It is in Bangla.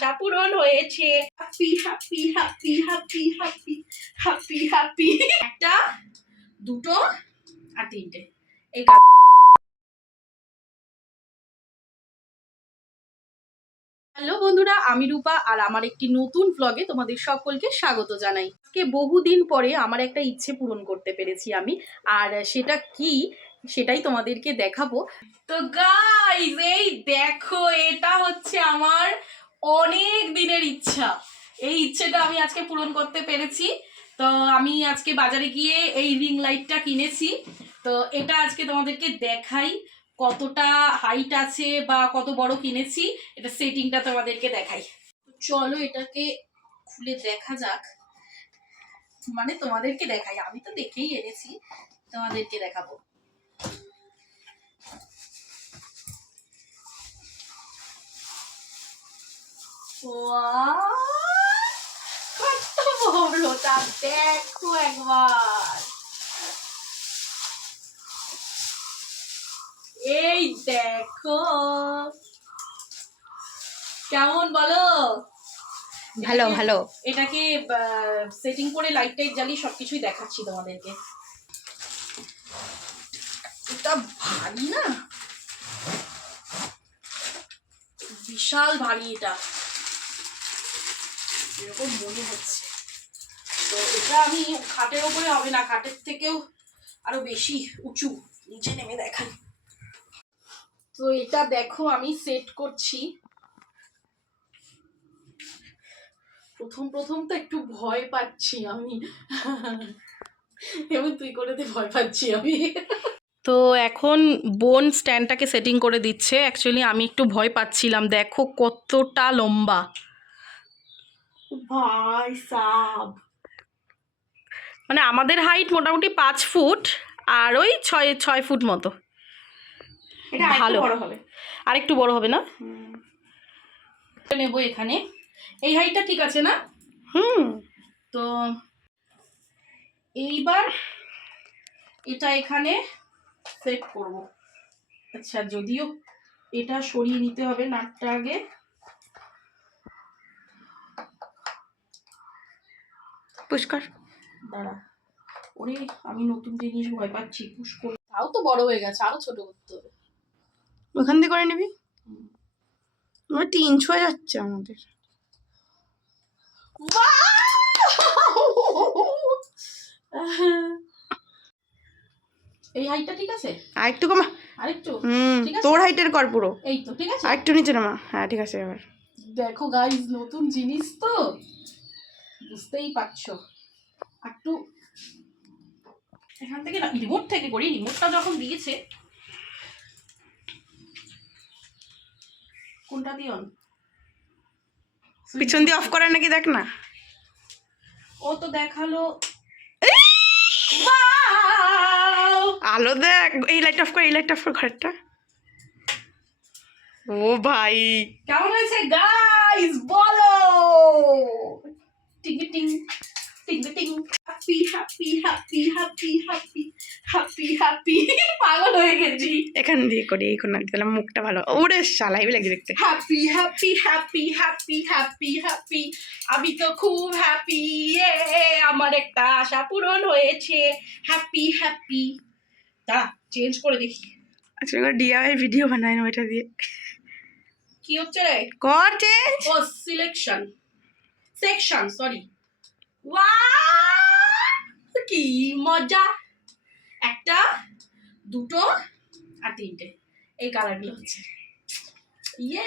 আশা পূরণ হয়েছে। Happy happy happy happy happy happy happy একটা, দুটো আর তিনটে। এই হ্যালো বন্ধুরা, আমি রূপা আর আমার একটি নতুন ব্লগে তোমাদের সকলকে স্বাগত জানাই। আজকে বহুদিন পরে আমার একটা ইচ্ছে পূরণ করতে পেরেছি আমি। আর সেটা কি, সেটাই তোমাদেরকে দেখাবো। তো গাইজ এই দেখো, এটা হচ্ছে আমার অনেক দিনের ইচ্ছা। এই ইচ্ছেটা আমি আজকে পূরণ করতে পেরেছি। তো আমি আজকে বাজারে গিয়ে এই রিং লাইটটা কিনেছি। তো এটা আজকে তোমাদেরকে দেখাই কতটা হাইট আছে বা কত বড় কিনেছি। এটা সেটিংটা তোমাদেরকে দেখাই। চলো এটাকে খুলে দেখা যাক। মানে তোমাদেরকে দেখাই। আমি তো দেখেই এনেছি। তোমাদেরকে দেখাবো। কত বড়টা দেখো একবার এই দেখো কেমন বলো ভালো। ভালো এটাকে সেটিং করে লাইট টাইট জ্বালিয়ে সবকিছুই দেখাচ্ছি তোমাদেরকে। এটা ভারী না? বিশাল ভারী এটা। এরকম মনে হচ্ছে। তো এটা আমি খাটের ওপরে হবে না, খাটের থেকেও আরও বেশি উঁচু, নিচে নেমে দেখাই তো এটা দেখো, আমি সেট করছি। প্রথম প্রথম তো একটু ভয় পাচ্ছি আমি। এবং তুই করে দে, ভয় পাচ্ছি আমি। তো এখন বোন স্ট্যান্ডটাকে সেটিং করে দিচ্ছে। অ্যাকচুয়ালি আমি একটু ভয় পাচ্ছিলাম। দেখো কতটা লম্বা। ভাই সাব। মানে আমাদের হাইট মোটামুটি পাঁচ ফুট আর ওই ছয় ছয় ফুট মতো। এটা ভালো। হবে। আর একটু বড় হবে না? নেব এখানে। এই হাইটটা ঠিক আছে না? হুম। তো এইবার এটা এখানে সেট করব। আচ্ছা যদিও এটা সরিয়ে নিতে হবে নাটটা আগে। পুষ্কর। দাঁড়া। ওরে আমি নতুন জিনিস ভয় পাচ্ছি পুশ করে তাও তো বড় হয়ে গেছে আরও ছোট করতে হবে। ওখান দিয়ে করে নিবি? তিন ছয় যাচ্ছে আমাদের। এই হাইটটা ঠিক আছে? আর একটু কমা। আরেকটু? হুম তোর হাইটের কর পুরো। এই তো ঠিক আছে? আর একটু নিচে নামা। হ্যাঁ ঠিক আছে এবার। দেখো গাইজ নতুন জিনিস তো। বুঝতেই পারছ। একটু এখান থেকে রিমোট থেকে করি রিমোটটা যখন দিয়েছে কোনটা দিয়ে অন পিছন দিয়ে অফ করে নাকি দেখ না। ও তো দেখাল! আলো দেখ এই লাইট অফ কর এই লাইট অফ কর ঘরটা ও ভাই। কেমন হয়েছে? গাইস বলো! টিং টিং টিং টিং happy happy happy happy happy happy happy পাগল হয়ে গেছি। এখান দিয়ে করি তাহলে মুখটা ভালো। ওরে দেখতে। Happy happy happy happy happy happy আমি তো খুব হ্যাপি আমার একটা আশা পূরণ হয়েছে। হ্যাপি হ্যাপি দাঁড়া চেঞ্জ করে দেখি। আচ্ছা ডিআই ভিডিও বানায় না ওইটা দিয়ে। কি হচ্ছে রে? কর চেঞ্জ ও সিলেকশন সেকশন সরি কি মজা? একটা দুটো আর তিনটে। এই কালারগুলো হচ্ছে। ইয়ে